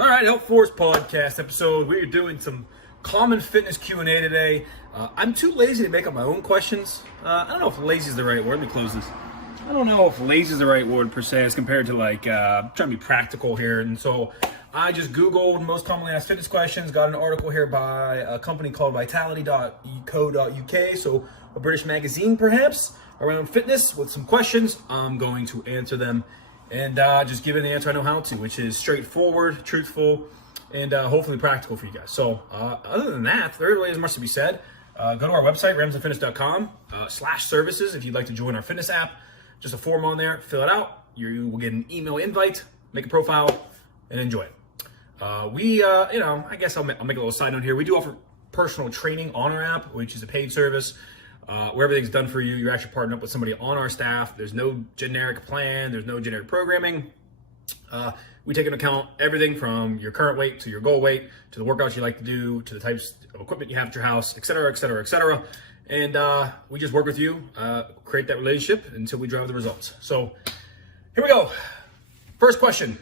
All right, HealthForce podcast episode. We're doing some common fitness Q&A today. I'm too lazy to make up my own questions. I don't know if lazy is the right word. Let me close this. I don't know if lazy is the right word per se as compared to trying to be practical here. And so I just Googled most commonly asked fitness questions, got an article here by a company called vitality.co.uk, so a British magazine perhaps, around fitness with some questions. I'm going to answer them and just give it the answer I know how to, which is straightforward, truthful, and hopefully practical for you guys. So other than that, there really isn't much to be said. Go to our website, ramsandfitness.com/services if you'd like to join our fitness app. Just a form on there, fill it out. You will get an email invite, make a profile, and enjoy it. I guess I'll make a little side note here. We do offer personal training on our app, which is a paid service where everything's done for you. You're actually partnered up with somebody on our staff. There's no generic plan. There's no generic programming. We take into account everything from your current weight to your goal weight to the workouts you like to do to the types of equipment you have at your house, et cetera, et cetera, et cetera. And we just work with you, create that relationship until we drive the results. So here we go. First question,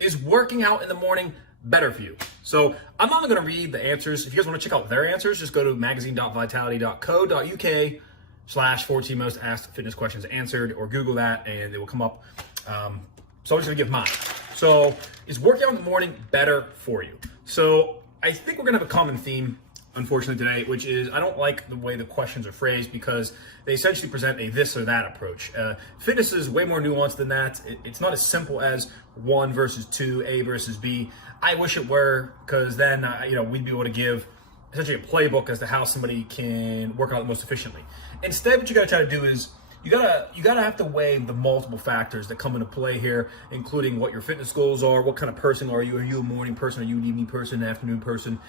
is working out in the morning better for you? So I'm not going to read the answers. If you guys want to check out their answers, just go to magazine.vitality.co.uk/14 most asked fitness questions answered, or Google that and it will come up. So I'm just going to give mine. So is working out in the morning better for you? So I think we're going to have a common theme, unfortunately, today, which is I don't like the way the questions are phrased because they essentially present a this or that approach. Fitness is way more nuanced than that. It's not as simple as 1 versus 2, A versus B. I wish it were, because then we'd be able to give essentially a playbook as to how somebody can work out the most efficiently. Instead, what you got to try to do is you gotta have to weigh the multiple factors that come into play here, including what your fitness goals are, what kind of person are you? Are you a morning person? Are you an evening person? An afternoon person?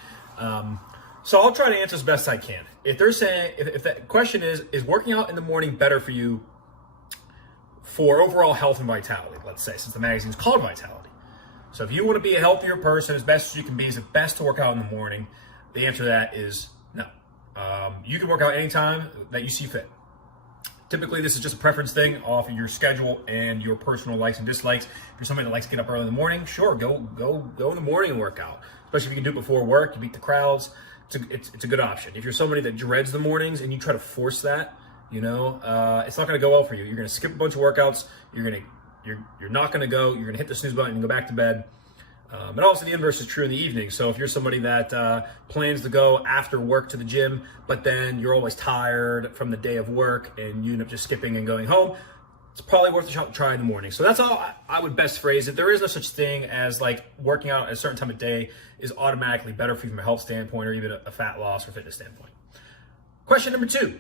So I'll try to answer as best I can. If they're saying, if that question is working out in the morning better for you for overall health and vitality, let's say, since the magazine's called Vitality. So if you want to be a healthier person as best as you can be, is it best to work out in the morning? The answer to that is no. You can work out anytime that you see fit. Typically, this is just a preference thing off of your schedule and your personal likes and dislikes. If you're somebody that likes to get up early in the morning, sure, go in the morning and work out. Especially if you can do it before work, you beat the crowds. It's a good option. If you're somebody that dreads the mornings and you try to force that, it's not going to go well for you. You're going to skip a bunch of workouts. You're not going to go. You're going to hit the snooze button and go back to bed. And also the inverse is true in the evening. So if you're somebody that plans to go after work to the gym, but then you're always tired from the day of work and you end up just skipping and going home, it's probably worth a shot to try in the morning. So that's how I would best phrase it. There is no such thing as working out at a certain time of day is automatically better for you from a health standpoint or even a fat loss or fitness standpoint. Question number 2,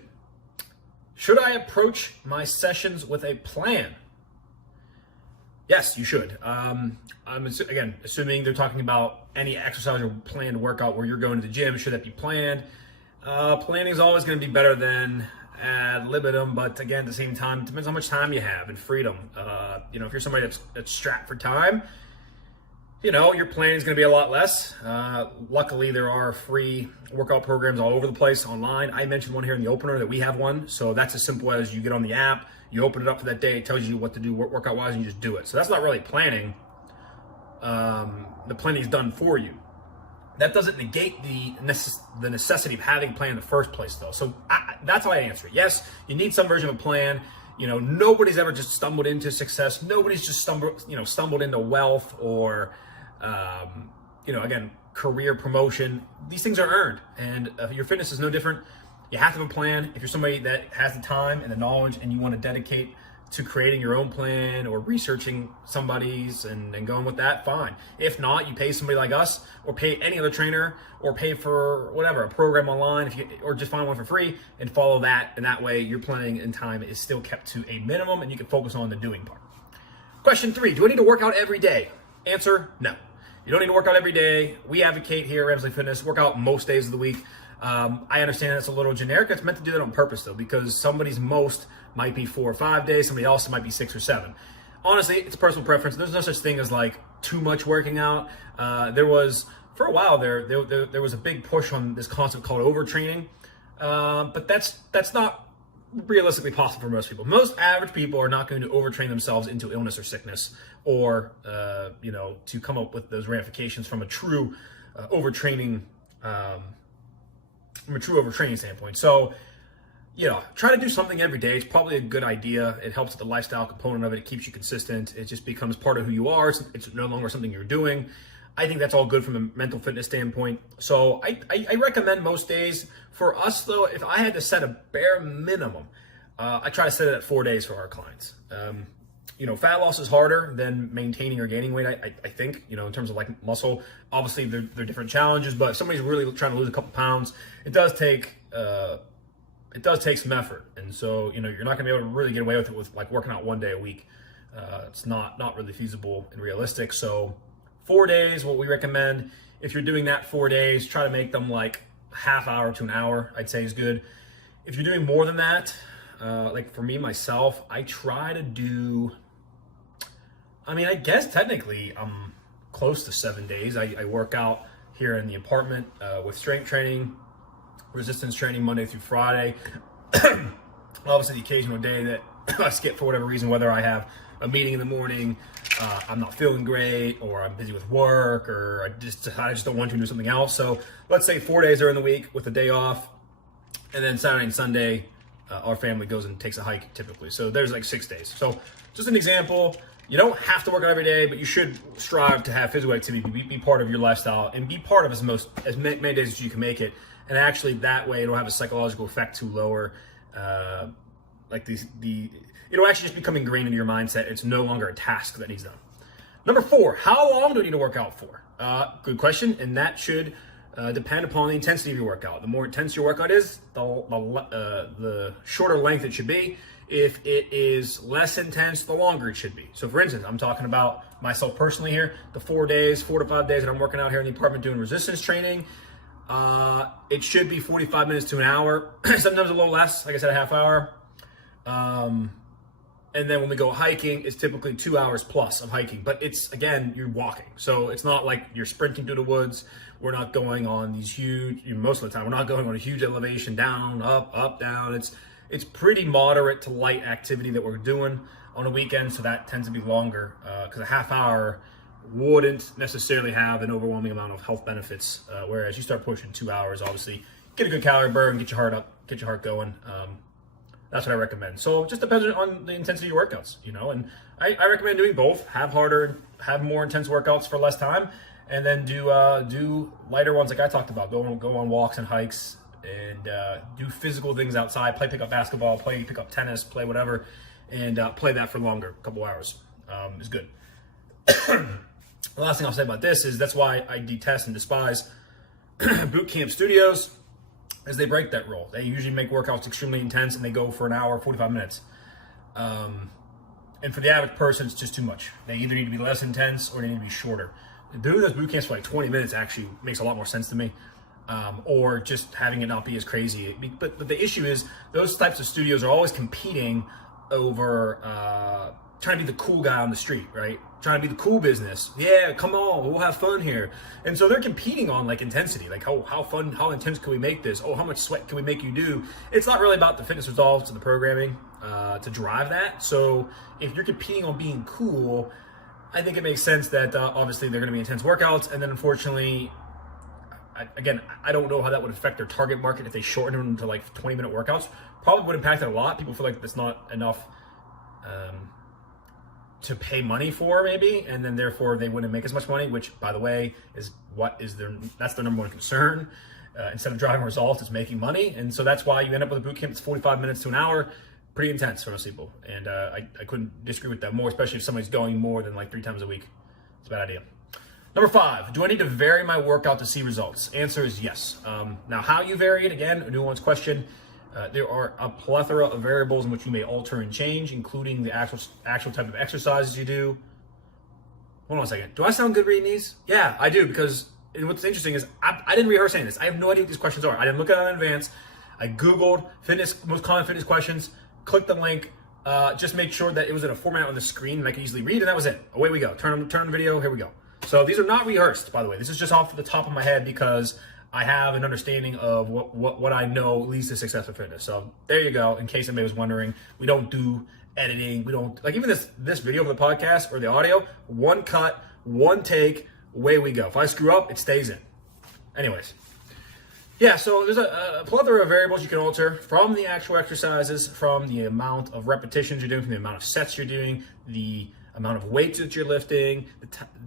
should I approach my sessions with a plan? Yes, you should. I'm assuming they're talking about any exercise or planned workout where you're going to the gym. Should that be planned? Planning is always going to be better than ad libitum, but again, at the same time, it depends how much time you have and freedom. If you're somebody that's strapped for time, your planning is going to be a lot less. Luckily, there are free workout programs all over the place online. I mentioned one here in the opener that we have one. So that's as simple as you get on the app, you open it up for that day, it tells you what to do workout-wise, and you just do it. So that's not really planning. The planning is done for you. That doesn't negate the necessity of having a plan in the first place, though. So that's how I answer it. Yes, you need some version of a plan. Nobody's ever just stumbled into success. Nobody's just stumbled into wealth or, career promotion. These things are earned, and your fitness is no different. You have to have a plan. If you're somebody that has the time and the knowledge and you want to dedicate to creating your own plan or researching somebody's and going with that, fine. If not, you pay somebody like us or pay any other trainer or pay for whatever, a program online, or just find one for free and follow that. And that way your planning and time is still kept to a minimum and you can focus on the doing part. Question 3, do I need to work out every day? Answer, no. You don't need to work out every day. We advocate here at Ramsey Fitness, work out most days of the week. I understand that's a little generic. It's meant to do that on purpose, though, because somebody's most might be 4 or 5 days. Somebody else might be 6 or 7. Honestly, it's personal preference. There's no such thing as too much working out. There was, for a while there was a big push on this concept called overtraining. But that's not realistically possible for most people. Most average people are not going to overtrain themselves into illness or sickness, or to come up with those ramifications from a true overtraining standpoint. So, try to do something every day. It's probably a good idea. It helps with the lifestyle component of it. It keeps you consistent. It just becomes part of who you are. It's no longer something you're doing. I think that's all good from a mental fitness standpoint. So I recommend most days. For us, though, if I had to set a bare minimum, I try to set it at 4 days for our clients. Fat loss is harder than maintaining or gaining weight, I think, in terms of like muscle. Obviously, they're different challenges, but if somebody's really trying to lose a couple pounds, it does take some effort. And so, you're not going to be able to really get away with it with like working out 1 day a week. It's not really feasible and realistic. So 4 days, what we recommend. If you're doing that 4 days, try to make them like half hour to an hour, I'd say is good. If you're doing more than that, like for me, myself, I try to do, I guess technically I'm close to 7 days. I work out here in the apartment with strength training, resistance training Monday through Friday. Obviously the occasional day that I skip for whatever reason, whether I have a meeting in the morning, I'm not feeling great, or I'm busy with work, or I just don't want to do something else. So let's say 4 days during the week with a day off, and then Saturday and Sunday, our family goes and takes a hike typically. So there's like 6 days. So just an example. You don't have to work out every day, but you should strive to have physical activity be part of your lifestyle and be part of as many days as you can make it. And actually that way it'll have a psychological effect to lower it'll actually just become ingrained into your mindset. It's no longer a task that needs done. Number 4, how long do you need to work out for? Good question, and that should depend upon the intensity of your workout. The more intense your workout is, the shorter length it should be. If it is less intense, the longer it should be. So for instance, I'm talking about myself personally here, the 4 to 5 days that I'm working out here in the apartment doing resistance training, it should be 45 minutes to an hour, sometimes a little less, like I said, a half hour. And then when we go hiking, it's typically 2 hours plus of hiking, but it's, again, you're walking. So it's not like you're sprinting through the woods. We're not going on these huge, most of the time, we're not going on a huge elevation, down, up, down. It's pretty moderate to light activity that we're doing on a weekend. So that tends to be longer, because a half hour wouldn't necessarily have an overwhelming amount of health benefits. Whereas you start pushing 2 hours, obviously get a good calorie burn, get your heart up, get your heart going. That's what I recommend. So it just depends on the intensity of your workouts, and I recommend doing both. Have more intense workouts for less time, and then do lighter ones like I talked about. Go on walks and hikes, and do physical things outside. Pick up basketball, pick up tennis, play whatever, and play that for longer, a couple hours is good. The last thing I'll say about this is that's why I detest and despise boot camp studios. As they break that rule. They usually make workouts extremely intense and they go for an hour, 45 minutes. And for the average person, it's just too much. They either need to be less intense or they need to be shorter. Doing those boot camps for like 20 minutes actually makes a lot more sense to me. Or just having it not be as crazy. But the issue is those types of studios are always competing over trying to be the cool guy on the street, right? Trying to be the cool business. Yeah, come on, we'll have fun here. And so they're competing on like intensity, like how intense can we make this? Oh, how much sweat can we make you do? It's not really about the fitness results and the programming to drive that. So if you're competing on being cool, I think it makes sense that obviously they're going to be intense workouts. And then unfortunately, I don't know how that would affect their target market if they shorten them to like 20-minute workouts. Probably would impact it a lot. People feel like that's not enough to pay money for, maybe, and then therefore they wouldn't make as much money, which, by the way, that's their number one concern. Instead of driving results, it's making money. And so that's why you end up with a boot camp that's 45 minutes to an hour. Pretty intense for most people. And I couldn't disagree with that more, especially if somebody's going more than like 3 times a week. It's a bad idea. Number 5, do I need to vary my workout to see results? Answer is yes. Now, how you vary it, again, a nuanced question. There are a plethora of variables in which you may alter and change, including the actual type of exercises you do. Hold on a second. Do I sound good reading these? Yeah, I do, because what's interesting is I didn't rehearse any of this. I have no idea what these questions are. I didn't look at them in advance. I Googled most common fitness questions, clicked the link, just made sure that it was in a format on the screen that I could easily read, and that was it. Away we go. Turn the video, here we go. So these are not rehearsed, by the way. This is just off the top of my head because I have an understanding of what I know leads to successful fitness. So there you go. In case anybody was wondering, we don't do editing. We don't, like, even this video of the podcast or the audio, one cut, one take, away we go. If I screw up, it stays in. Anyways. Yeah, so there's a plethora of variables you can alter from the actual exercises, from the amount of repetitions you're doing, from the amount of sets you're doing, the amount of weights that you're lifting,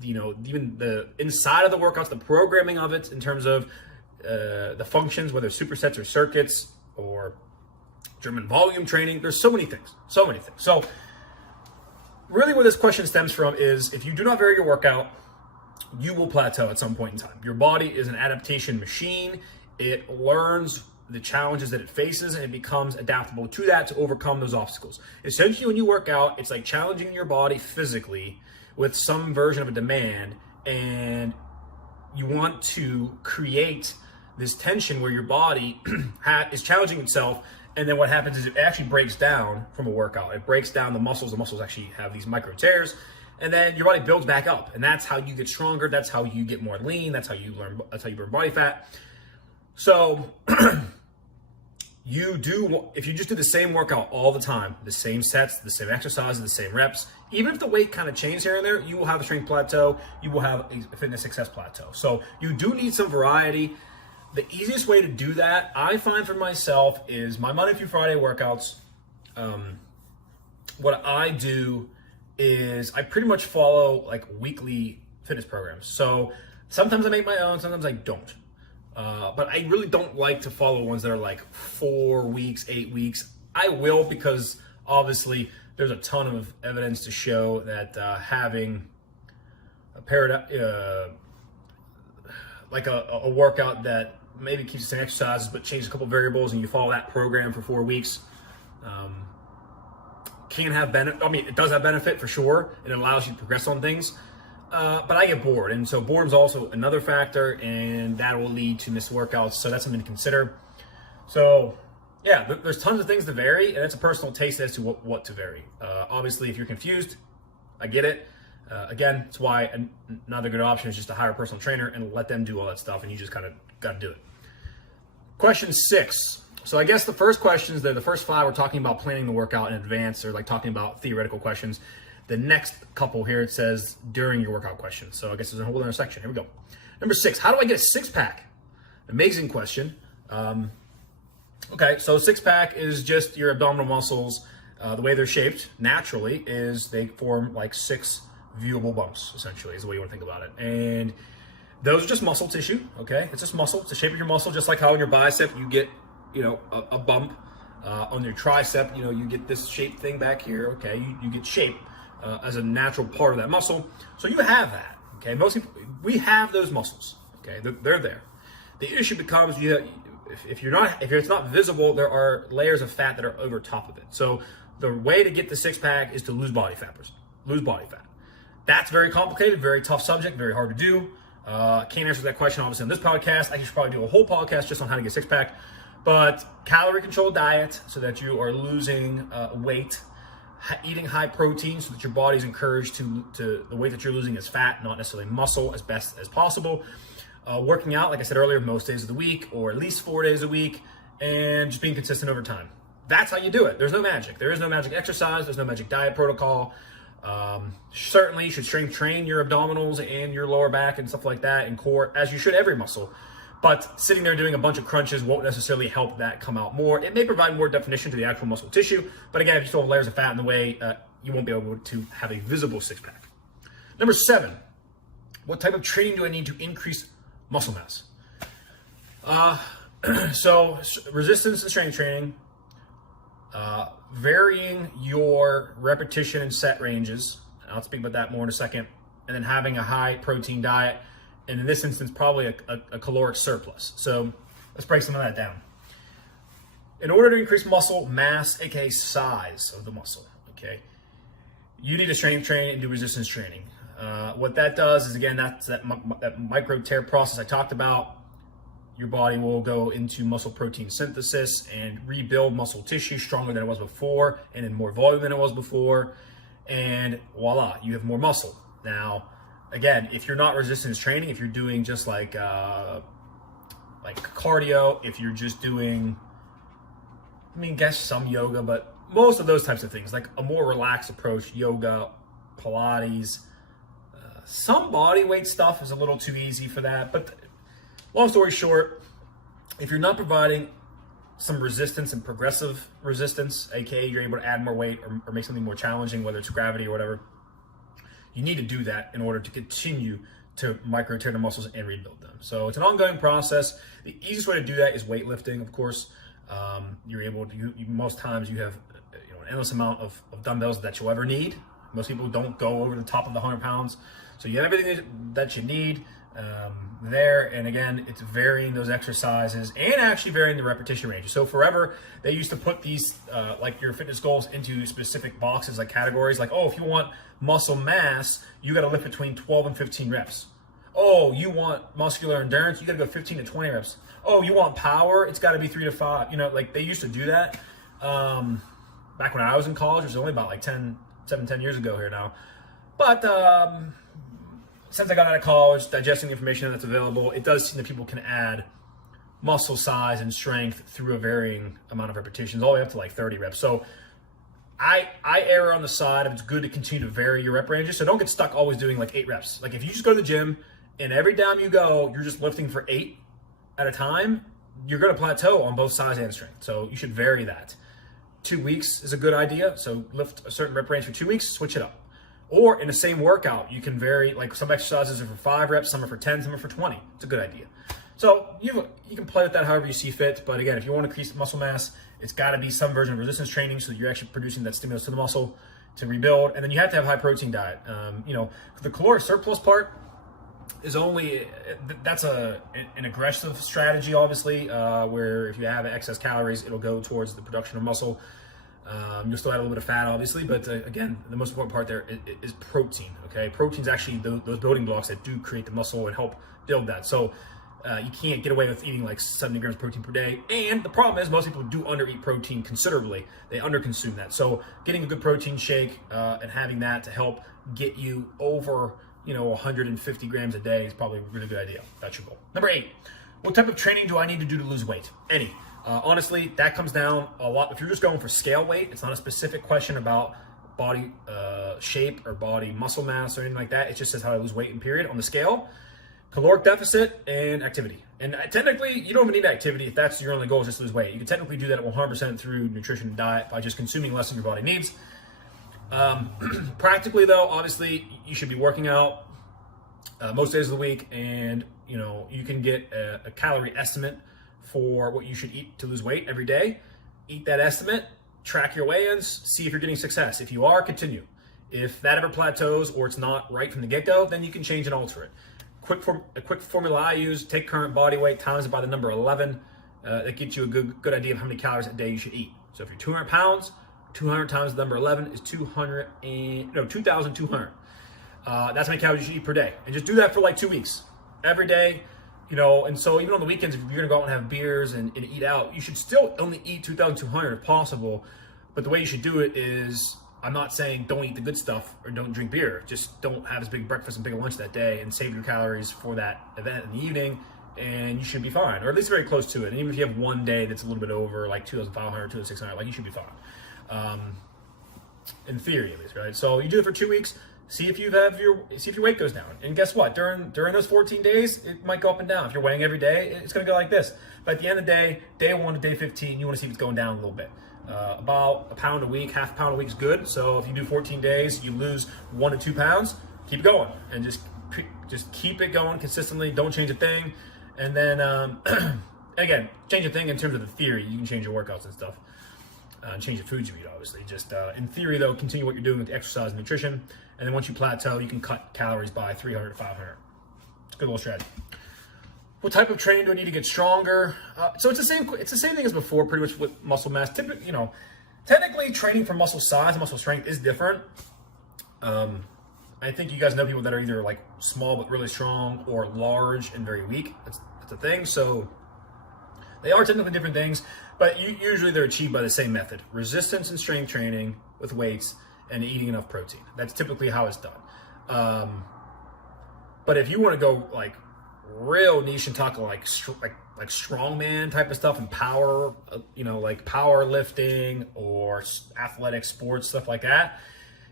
even the inside of the workouts, the programming of it in terms of the functions, whether supersets or circuits or German volume training. There's so many things. So really where this question stems from is if you do not vary your workout, you will plateau at some point in time. Your body is an adaptation machine. It learns the challenges that it faces and it becomes adaptable to that to overcome those obstacles. Essentially, when you work out, it's like challenging your body physically with some version of a demand, and you want to create this tension where your body is challenging itself, and then what happens is it actually breaks down from a workout. It breaks down the muscles. The muscles actually have these micro tears, and then your body builds back up, and that's how you get stronger. That's how you get more lean. That's how you burn body fat. So if you just do the same workout all the time, the same sets, the same exercises, the same reps, even if the weight kind of changes here and there, you will have a strength plateau, you will have a fitness success plateau. So you do need some variety. The easiest way to do that, I find for myself, is my Monday through Friday workouts. What I do is I pretty much follow like weekly fitness programs. So sometimes I make my own, sometimes I don't. But I really don't like to follow ones that are like 4 weeks, 8 weeks. I will, because obviously there's a ton of evidence to show that having a a workout that maybe keeps the same exercises but changes a couple variables, and you follow that program for 4 weeks, can have benefit. I mean, it does have benefit for sure. It allows you to progress on things. But I get bored, and so boredom's also another factor, and that will lead to missed workouts, so that's something to consider. So yeah, there's tons of things to vary, and it's a personal taste as to what to vary. Obviously, if you're confused, I get it. Again, it's why another good option is just to hire a personal trainer and let them do all that stuff, and you just kind of got to do it. Question 6. So I guess the first questions, the first 5, we're talking about planning the workout in advance, or like talking about theoretical questions. The next couple here, it says during your workout questions. So I guess there's a whole other section. Here we go. Number 6, how do I get a 6-pack? Amazing question. Okay, so 6-pack is just your abdominal muscles. The way they're shaped naturally is they form like 6 viewable bumps, essentially, is the way you want to think about it. And those are just muscle tissue, okay? It's just muscle. It's the shape of your muscle, just like how in your bicep you get, a bump. On your tricep, you get this shaped thing back here, okay? You get shape. As a natural part of that muscle. So you have that, okay? Most people, we have those muscles, okay? They're there. The issue becomes if it's not visible, there are layers of fat that are over top of it. So the way to get the 6-pack is to lose body fat. That's very complicated, very tough subject, very hard to do. Can't answer that question obviously on this podcast. I should probably do a whole podcast just on how to get 6-pack. But calorie controlled diet, so that you are losing weight, eating high protein so that your body's encouraged to the weight that you're losing is fat, not necessarily muscle, as best as possible. Working out, like I said earlier, most days of the week, or at least 4 days a week, and just being consistent over time. That's how you do it. There's no magic. There is no magic exercise. There's no magic diet protocol. Certainly you should strength train your abdominals and your lower back and stuff like that, and core, as you should every muscle. But sitting there doing a bunch of crunches won't necessarily help that come out more. It may provide more definition to the actual muscle tissue, but again, if you still have layers of fat in the way, you won't be able to have a visible 6-pack. Number 7, what type of training do I need to increase muscle mass? So resistance and strength training, varying your repetition and set ranges, and I'll speak about that more in a second, and then having a high protein diet, and in this instance, probably a caloric surplus. So let's break some of that down. In order to increase muscle mass, aka size of the muscle, okay, you need to strength train and do resistance training. What that does is, again, that's that micro tear process I talked about. Your body will go into muscle protein synthesis and rebuild muscle tissue stronger than it was before and in more volume than it was before. And voila, you have more muscle. Now, again, if you're not resistance training, if you're doing just like like cardio, if you're just doing, I mean, guess some yoga, but most of those types of things, like a more relaxed approach, yoga, Pilates, some body weight stuff is a little too easy for that. But long story short, if you're not providing some resistance and progressive resistance, aka you're able to add more weight or make something more challenging, whether it's gravity or whatever, you need to do that in order to continue to micro tear the muscles and rebuild them. So it's an ongoing process. The easiest way to do that is weightlifting, of course. You're able to, most times you have an endless amount of dumbbells that you'll ever need. Most people don't go over the top of the 100 pounds. So you have everything that you need there. And again, it's varying those exercises and actually varying the repetition range. So forever, they used to put these, like your fitness goals into specific boxes, like categories, like, oh, if you want muscle mass, you got to lift between 12 and 15 reps. Oh, you want muscular endurance, you got to go 15 to 20 reps. Oh, you want power, it's got to be 3 to 5. Like they used to do that back when I was in college. It was only about like 10 years ago here now. But since I got out of college, digesting the information that's available, it does seem that people can add muscle size and strength through a varying amount of repetitions, all the way up to like 30 reps. So I err on the side of it's good to continue to vary your rep ranges. So don't get stuck always doing like 8 reps. Like if you just go to the gym and every time you go, you're just lifting for 8 at a time, you're going to plateau on both size and strength. So you should vary that. 2 weeks is a good idea. So lift a certain rep range for 2 weeks, switch it up. Or in the same workout, you can vary, like some exercises are for 5 reps, some are for 10, some are for 20. It's a good idea. So you can play with that however you see fit. But again, if you want to increase muscle mass, it's got to be some version of resistance training so that you're actually producing that stimulus to the muscle to rebuild. And then you have to have high protein diet. The caloric surplus part is that's an aggressive strategy, obviously, where if you have excess calories, it'll go towards the production of muscle. You'll still add a little bit of fat, obviously, but again, the most important part there is protein. Okay, protein is actually those building blocks that do create the muscle and help build that. So you can't get away with eating like 70 grams of protein per day. And the problem is most people do undereat protein considerably. They underconsume that. So getting a good protein shake and having that to help get you over 150 grams a day is probably a really good idea. That's your goal. Number 8, what type of training do I need to do to lose weight? Any. Honestly, that comes down a lot. If you're just going for scale weight, it's not a specific question about body shape or body muscle mass or anything like that. It just says how to lose weight in period on the scale. Caloric deficit and activity. And technically, you don't even need activity if that's your only goal is just to lose weight. You can technically do that 100% through nutrition and diet by just consuming less than your body needs. Practically though, obviously, you should be working out most days of the week, and you can get a calorie estimate for what you should eat to lose weight every day. Eat that estimate, track your weigh-ins, see if you're getting success. If you are, continue. If that ever plateaus or it's not right from the get-go, then you can change and alter it. A quick formula I use: take current body weight times it by the number 11. That gets you a good idea of how many calories a day you should eat. So if you're 200 pounds, 200 times the number 11 is 2,200. That's how many calories you should eat per day. And just do that for like 2 weeks. Every day, and so even on the weekends, if you're gonna go out and have beers and eat out, you should still only eat 2,200 if possible. But the way you should do it is, I'm not saying don't eat the good stuff or don't drink beer. Just don't have as big breakfast and big lunch that day and save your calories for that event in the evening, and you should be fine, or at least very close to it. And even if you have one day that's a little bit over, like 2,500, 2,600, like you should be fine. In theory, at least, right? So you do it for 2 weeks. See if your weight goes down. And guess what? During those 14 days, it might go up and down. If you're weighing every day, it's going to go like this. But at the end of the day, day 1 to day 15, you want to see if it's going down a little bit. About a pound a week, half a pound a week is good. So if you do 14 days, you lose 1 to 2 pounds. Keep going and just keep it going consistently. Don't change a thing. And then again, change a thing in terms of the theory. You can change your workouts and stuff. Change the foods you eat, obviously. Just in theory, though, continue what you're doing with the exercise and nutrition. And then once you plateau, you can cut calories by 300 to 500. It's a good little strategy. What type of training do I need to get stronger? So it's the same thing as before, pretty much with muscle mass. Technically, training for muscle size and muscle strength is different. I think you guys know people that are either like small but really strong, or large and very weak. That's a thing. So they are technically different things, but usually they're achieved by the same method: resistance and strength training with weights and eating enough protein. That's typically how it's done. But if you want to go like real niche and talk like strongman type of stuff and power, like power lifting or athletic sports, stuff like that,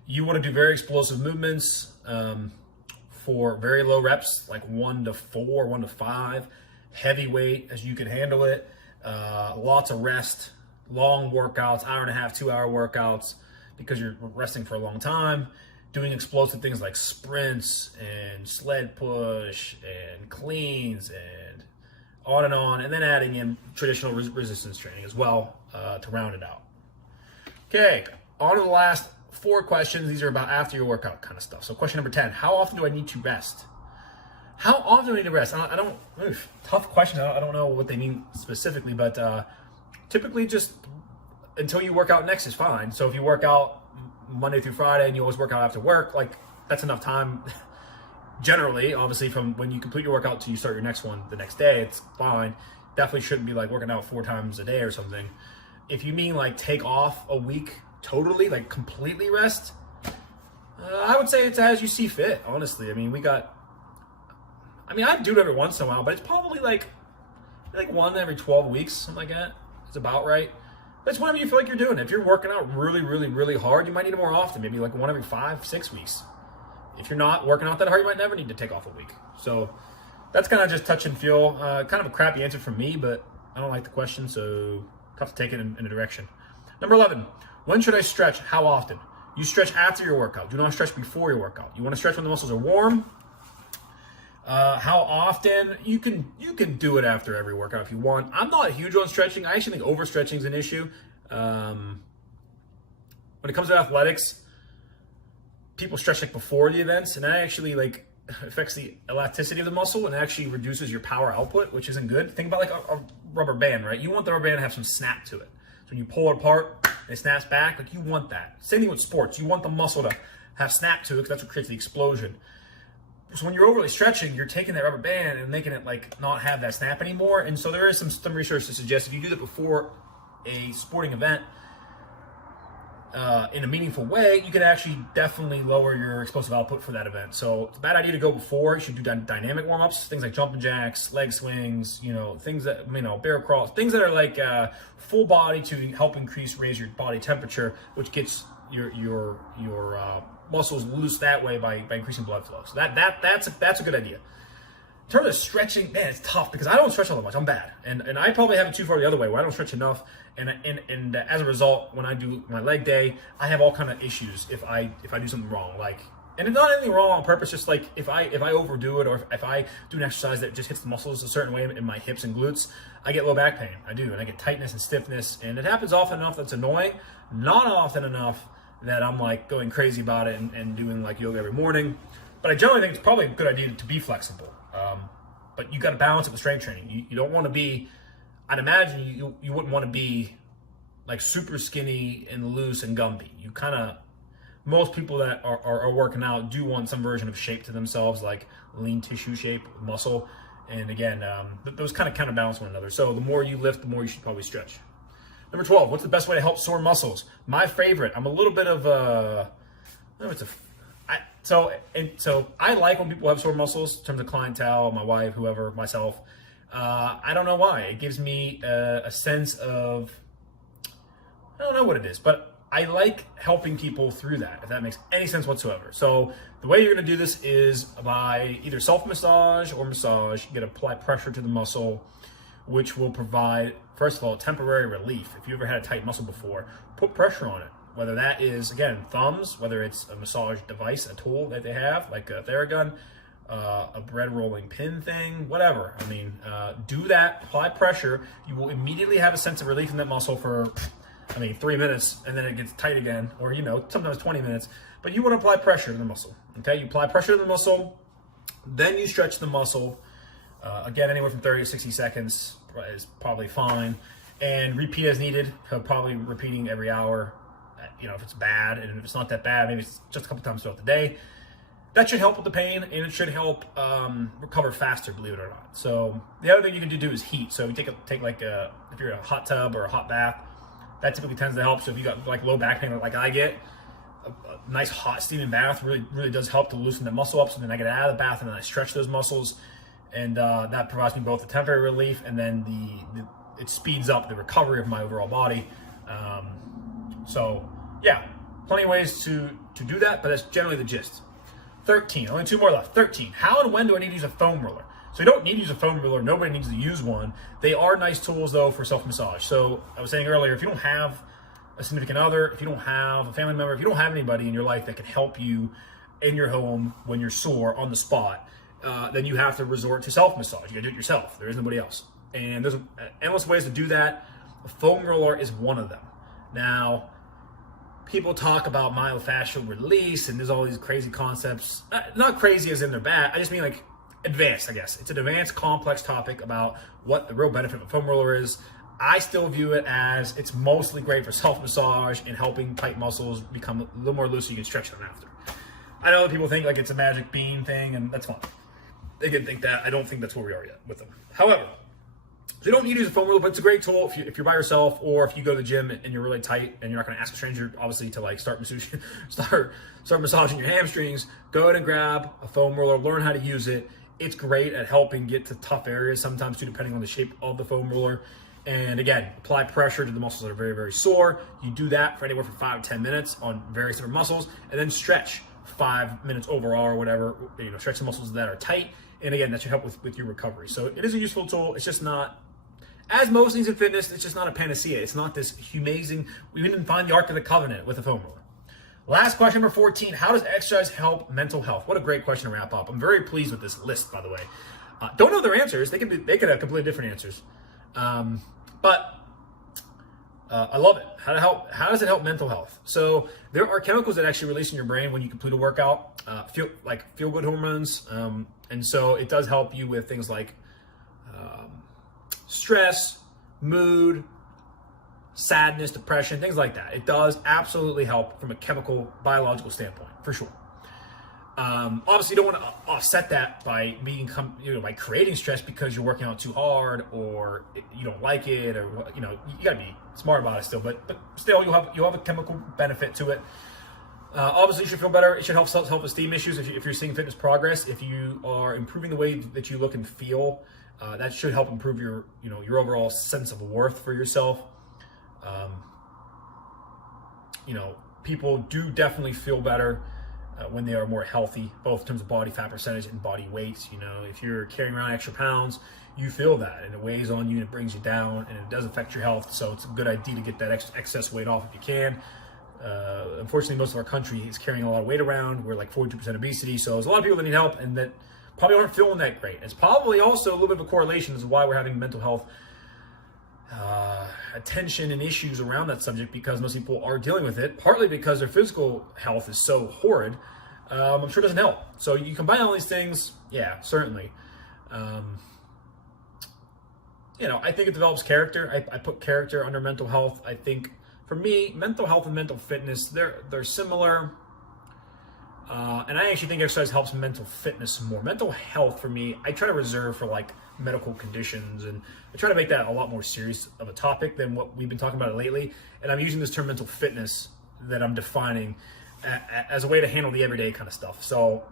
you want to do very explosive movements for very low reps, like 1 to 4, 1 to 5, heavy weight as you can handle it, lots of rest, long workouts, hour and a half, 2-hour workouts, because you're resting for a long time, doing explosive things like sprints and sled push and cleans and on, and then adding in traditional resistance training as well to round it out. Okay, on to the last 4 questions. These are about after your workout kind of stuff. So question number 10, how often do I need to rest? How often do I need to rest? Tough question. I don't know what they mean specifically, but typically just until you work out next is fine. So if you work out Monday through Friday and you always work out after work, like that's enough time generally, obviously, from when you complete your workout to you start your next one the next day, it's fine. Definitely shouldn't be like working out 4 times a day or something. If you mean like take off a week totally, like completely rest, I would say it's as you see fit, honestly. I I do it every once in a while, but it's probably like 1 every 12 weeks, something like that. It's about right. That's whenever you feel like you're doing it. If you're working out really, really, really hard, you might need it more often, maybe like 1 every 5, 6 weeks. If you're not working out that hard, you might never need to take off a week. So that's kind of just touch and feel. Kind of a crappy answer from me, but I don't like the question, so tough to take it in a direction. Number 11, when should I stretch? How often? You stretch after your workout. Do not stretch before your workout. You want to stretch when the muscles are warm. How often? You can do it after every workout if you want. I'm not huge on stretching. I actually think overstretching is an issue. When it comes to athletics, people stretch like before the events, and that actually like affects the elasticity of the muscle and actually reduces your power output, which isn't good. Think about like a rubber band, right? You want the rubber band to have some snap to it. So when you pull it apart and it snaps back, like you want that. Same thing with sports. You want the muscle to have snap to it because that's what creates the explosion. So when you're overly stretching, you're taking that rubber band and making it like not have that snap anymore. And so there is some research to suggest if you do that before a sporting event in a meaningful way, you can actually definitely lower your explosive output for that event. So it's a bad idea to go before. You should do dynamic warm-ups, things like jumping jacks, leg swings, things that, barrel crawls, things that are like full body to help raise your body temperature, which gets your muscles loose that way by increasing blood flow. So that's a good idea. In terms of stretching, man, it's tough because I don't stretch all that much. I'm bad, and I probably have it too far the other way where I don't stretch enough, and as a result, when I do my leg day, I have all kind of issues if I do something wrong. And it's not anything wrong on purpose. Just like if I overdo it, or if I do an exercise that just hits the muscles a certain way in my hips and glutes, I get low back pain. I do, and I get tightness and stiffness, and it happens often enough that's annoying. Not often enough that I'm like going crazy about it and doing like yoga every morning. But I generally think it's probably a good idea to be flexible. But you got to balance it with strength training. You don't want to be, I'd imagine you wouldn't want to be like super skinny and loose and gumpy. Most people that are working out do want some version of shape to themselves, like lean tissue shape, muscle. And again, those kind of counterbalance one another. So the more you lift, the more you should probably stretch. Number 12, what's the best way to help sore muscles? My favorite, I'm a little bit of So I like when people have sore muscles in terms of clientele, my wife, whoever, myself. I don't know why. It gives me a sense of, I don't know what it is, but I like helping people through that, if that makes any sense whatsoever. So the way you're going to do this is by either self-massage or massage. You apply pressure to the muscle, which will provide, first of all, temporary relief. If you ever had a tight muscle before, put pressure on it. Whether that is, again, thumbs, whether it's a massage device, a tool that they have, like a Theragun, a bread rolling pin thing, whatever. Do that, apply pressure. You will immediately have a sense of relief in that muscle for, 3 minutes, and then it gets tight again, or, sometimes 20 minutes. But you want to apply pressure to the muscle, okay? You apply pressure to the muscle, then you stretch the muscle. Again, anywhere from 30 to 60 seconds is probably fine. And repeat as needed, probably repeating every hour. If it's bad, and if it's not that bad, maybe it's just a couple times throughout the day. That should help with the pain, and it should help recover faster, believe it or not. So the other thing you can do is heat. So you take if you're in a hot tub or a hot bath, that typically tends to help. So if you got like low back pain like I get, a nice hot steaming bath really does help to loosen the muscle up. So then I get out of the bath and then I stretch those muscles, and that provides me both the temporary relief and then it speeds up the recovery of my overall body. So yeah, plenty of ways to do that, but that's generally the gist. 13, only 2 more left. 13, how and when do I need to use a foam roller? So you don't need to use a foam roller. Nobody needs to use one. They are nice tools though for self-massage. So I was saying earlier, if you don't have a significant other, if you don't have a family member, if you don't have anybody in your life that can help you in your home when you're sore on the spot, then you have to resort to self-massage. You gotta do it yourself. There is nobody else. And there's endless ways to do that. A foam roller is one of them. Now, people talk about myofascial release and there's all these crazy concepts. Not crazy as in they're bad. I just mean like advanced, I guess. It's an advanced, complex topic about what the real benefit of a foam roller is. I still view it as it's mostly great for self-massage and helping tight muscles become a little more loose so you can stretch them after. I know that people think like it's a magic bean thing, and that's fine. They can think that. I don't think that's where we are yet with them. However, so you don't need to use a foam roller, but it's a great tool if you're by yourself or if you go to the gym and you're really tight and you're not going to ask a stranger, obviously, to like start massaging your hamstrings. Go ahead and grab a foam roller, learn how to use it. It's great at helping get to tough areas sometimes too, depending on the shape of the foam roller. And again, apply pressure to the muscles that are very, very sore. You do that for anywhere from 5 to 10 minutes on various different muscles, and then stretch 5 minutes overall or whatever. Stretch the muscles that are tight. And again, that should help with your recovery. So it is a useful tool. It's just not, as most things in fitness, it's just not a panacea. It's not this amazing, we didn't find the Ark of the Covenant with a foam roller. Last question, number 14, how does exercise help mental health? What a great question to wrap up. I'm very pleased with this list, by the way. Don't know their answers. They could have completely different answers. But I love it. How does it help mental health? So there are chemicals that actually release in your brain when you complete a workout, feel good hormones. And so it does help you with things like stress, mood, sadness, depression, things like that. It does absolutely help from a chemical, biological standpoint, for sure. Obviously, you don't want to offset that by by creating stress because you're working out too hard or you don't like it, or you gotta be smart about it still. But still, you'll have a chemical benefit to it. Obviously, you should feel better. It should help self-esteem issues if you're seeing fitness progress. If you are improving the way that you look and feel, that should help improve your overall sense of worth for yourself. People do definitely feel better when they are more healthy, both in terms of body fat percentage and body weight. If you're carrying around extra pounds, you feel that, and it weighs on you and it brings you down, and it does affect your health. So it's a good idea to get that excess weight off if you can. Unfortunately, most of our country is carrying a lot of weight around. We're like 42% obesity, so there's a lot of people that need help and that probably aren't feeling that great. It's probably also a little bit of a correlation as to why we're having mental health attention and issues around that subject, because most people are dealing with it, partly because their physical health is so horrid. I'm sure it doesn't help. So you combine all these things, yeah, certainly. I think it develops character. I put character under mental health. I think for me, mental health and mental fitness, they're similar. And I actually think exercise helps mental fitness more. Mental health for me, I try to reserve for like medical conditions, and I try to make that a lot more serious of a topic than what we've been talking about lately. And I'm using this term mental fitness that I'm defining as a way to handle the everyday kind of stuff. So,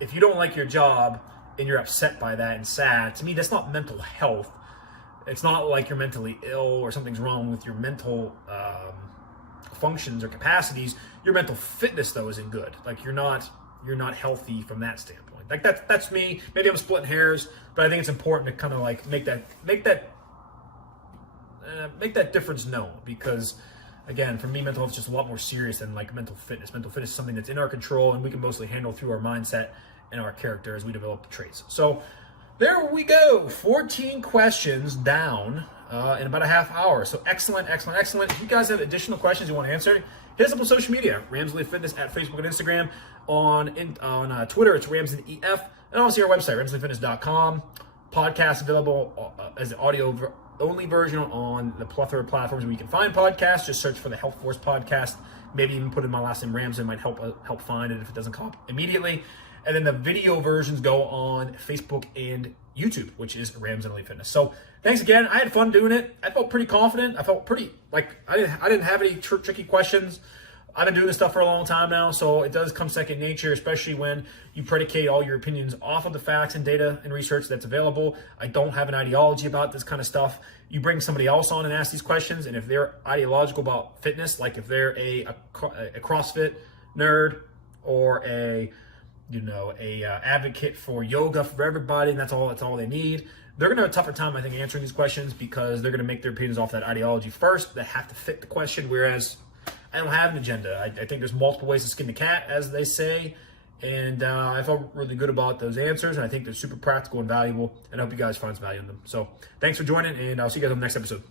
if you don't like your job and you're upset by that and sad, to me, that's not mental health. It's not like you're mentally ill or something's wrong with your mental functions or capacities. Your mental fitness, though, isn't good. Like you're not healthy from that standpoint. Like that's me. Maybe I'm splitting hairs, but I think it's important to kind of like make that difference known, because again, for me, mental health is just a lot more serious than like mental fitness. Mental fitness is something that's in our control and we can mostly handle through our mindset and our character as we develop the traits. So there we go. 14 questions down in about a half hour. So excellent. If you guys have additional questions you want to answer, hit us up on social media, Ramsley Fitness at Facebook and Instagram. On Twitter, it's RamsdenEF. And obviously our website, ramsleyfitness.com. Podcast available as the audio-only version on the plethora of platforms where you can find podcasts. Just search for the HealthForce podcast. Maybe even put in my last name, Ramsden, might help find it if it doesn't come up immediately. And then the video versions go on Facebook and YouTube, which is Ramsden Elite Fitness. So thanks again. I had fun doing it. I felt pretty confident. I felt pretty like I didn't have any tricky questions. I've been doing this stuff for a long time now, so it does come second nature, especially when you predicate all your opinions off of the facts and data and research that's available. I don't have an ideology about this kind of stuff. You bring somebody else on and ask these questions, and if they're ideological about fitness, like if they're a CrossFit nerd or a advocate for yoga for everybody, and that's all they need, they're going to have a tougher time, I think, answering these questions because they're going to make their opinions off that ideology first that have to fit the question, whereas I don't have an agenda. I think there's multiple ways to skin the cat, as they say, and I felt really good about those answers, and I think they're super practical and valuable, and I hope you guys find some value in them. So thanks for joining, and I'll see you guys on the next episode.